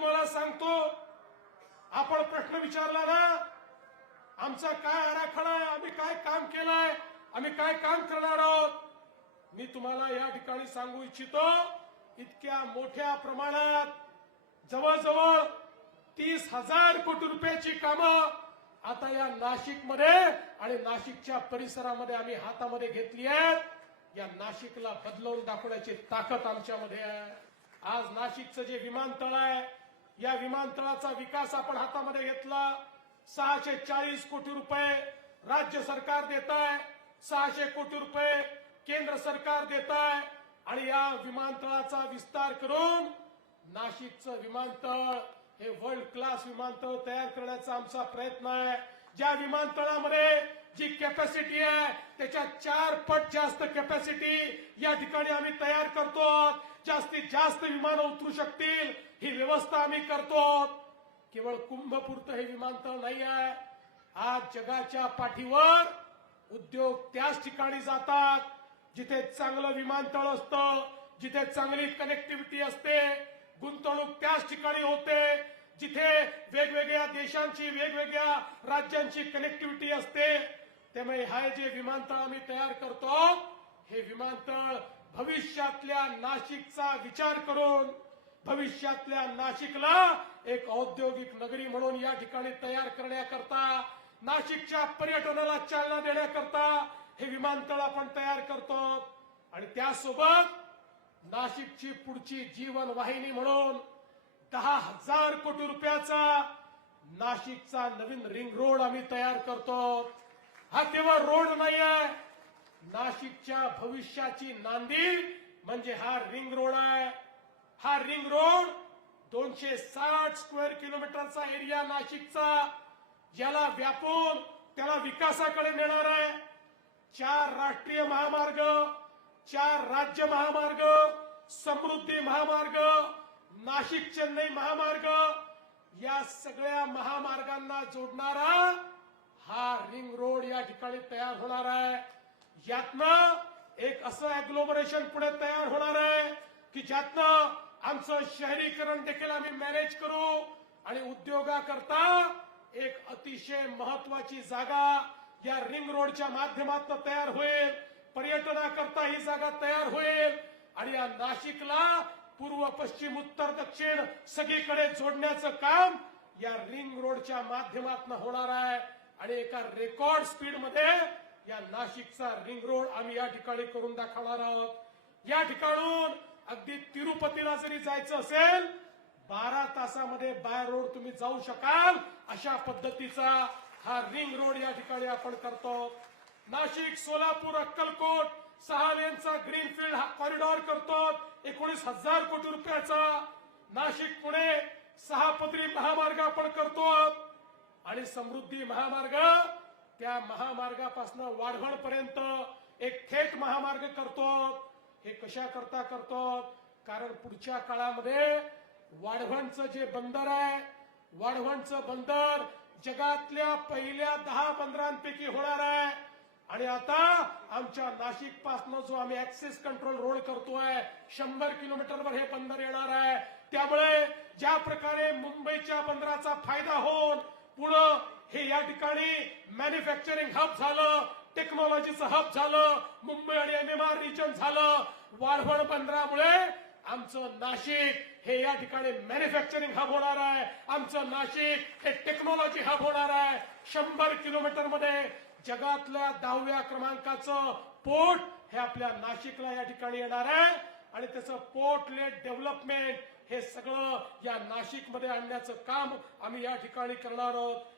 तुम्हाला सांगतो, आपण प्रश्न विचारला ना, आमचा काय आराखडा आहे, आम्ही काय काम केलंय, आम्ही काय काम करणार आहोत, मी तुम्हाला या ठिकाणी सांगू इच्छितो, इतक्या मोठ्या प्रमाणात जवळजवळ 30,000 कोटी रुपयाची कामं आता या नाशिकमध्ये आणि नाशिकच्या परिसरामध्ये आम्ही हातामध्ये घेतली आहेत. या नाशिकला बदलवून दाखवण्याची ताकद आमच्यामध्ये आहे. आज नाशिकचं जे विमानतळ आहे, या विमानतळाचा विकास आपण हातामध्ये घेतला. 640 कोटी रुपये राज्य सरकार देत आहे, 600 कोटी रुपये केंद्र सरकार देत आहे आणि या विमानतळाचा विस्तार करून नाशिकचं विमानतळ हे वर्ल्ड क्लास विमानतळ तयार करण्याचा आमचा प्रयत्न आहे. ज्या विमानतळामध्ये जी कॅपॅसिटी आहे त्याच्या 4 पट जास्त कॅपॅसिटी या ठिकाणी आम्ही तयार करतो. जास्तीत जास्त विमानं उतरू शकतील ही व्यवस्था आम्ही करतो. केवळ कुंभपुरतं हे विमानतळ नाही आहे. आज जगाच्या पाठीवर उद्योग त्याच ठिकाणी जातात जिथे चांगलं विमानतळ असतं, जिथे चांगली कनेक्टिव्हिटी असते. गुंतवणूक त्याच ठिकाणी होते जिथे वेगवेगळ्या देशांची, वेगवेगळ्या राज्यांची कनेक्टिव्हिटी असते. त्यामुळे हा जे विमानतळ आम्ही तयार करतो, हे विमानतळ भविष्यातल्या नाशिकचा विचार करून भविष्यातल्या नाशिकला एक औद्योगिक नगरी म्हणून या ठिकाणी तयार करण्याकरता, नाशिकच्या पर्यटनाला चालना देण्याकरता हे विमानतळ आपण तयार करतो. आणि त्यासोबत नाशिकची पुढची जीवन वाहिनी म्हणून 10,000 कोटी रुपयाचा नाशिकचा नवीन रिंग रोड आम्ही तयार करतो. हा केवळ रोड नाहीये, नाशिकच्या भविष्याची नांदी म्हणजे हा रिंग रोड आहे. हा रिंग रोड 260 स्क्वेअर किलोमीटरचा एरिया नाशिकचा, याला व्यापून त्याला विकासाकडे नेणार आहे. 4 राष्ट्रीय महामार्ग, 4 राज्य महामार्ग, समृद्धी महामार्ग, नाशिक चेन्नई महामार्ग, या सगळ्या महामार्गांना जोडणारा हा रिंग रोड या ठिकाणी तयार होणार आहे. यातनं एक असं अॅग्लोमरेशन पुढे तयार होणार आहे की ज्यातनं आमचं शहरीकरण देखील आम्ही मॅनेज करू आणि उद्योगाकरता एक अतिशय महत्वाची जागा या रिंग रोडच्या माध्यमातून तयार होईल. पर्यटनाकरता ही जागा तयार होईल आणि या नाशिकला पूर्व, पश्चिम, उत्तर, दक्षिण सगळीकडे जोडण्याचं काम या रिंग रोडच्या माध्यमातून होणार आहे. आणि एका रेकॉर्ड स्पीड मध्ये या नाशिकचा रिंग रोड आम्ही या ठिकाणी करून दाखवणार आहोत. या ठिकाणून अगदी तिरुपतीला जरी जायचं असेल 12 तासामध्ये बाय रोड तुम्ही जाऊ शकाल अशा पद्धतीचा हा रिंग रोड या ठिकाणी आपण करतो. नाशिक, सोलापूर, अक्कलकोट 6 लेनचा ग्रीनफील्ड हा कॉरिडॉर करतो 19,000 कोटी रुपयाचा. नाशिक पुणे 6 पदरी महामार्ग आपण करतो आणि समृद्धी महामार्ग, त्या महामार्गापासून वाढवण पर्यंत एक थेट महामार्ग करतो. हे कशा करता करतो, कारण पुढच्या काळामध्ये वाढवणचं जे बंदर आहे, वाढवणचं बंदर जगातल्या पहिल्या 10 बंदरांपैकी होणार आहे. आणि आता आमच्या नाशिक पासून जो आम्ही ऍक्सेस कंट्रोल रोड करतोय 100 किलोमीटरवर हे बंदर येणार आहे. त्यामुळे ज्या प्रकारे मुंबईच्या बंदराचा फायदा होऊन पुढं हे या ठिकाणी मॅन्युफॅक्चरिंग हब झालं, टेक्नॉलॉजीचं हब झालं, मुंबई आणि MMR रिजन झालं, वाढवण बंदरामुळे आमचं नाशिक हे या ठिकाणी मॅन्युफॅक्चरिंग हब होणार आहे. आमचं नाशिक हे टेक्नॉलॉजी हब होणार आहे. 100 किलोमीटर मध्ये जगातल्या 10व्या क्रमांकाचं पोर्ट हे आपल्या नाशिकला या ठिकाणी येणार आहे आणि त्याचं पोर्ट लेड डेव्हलपमेंट हे सगळं या नाशिकमध्ये आणण्याचं काम आम्ही या ठिकाणी करणार आहोत.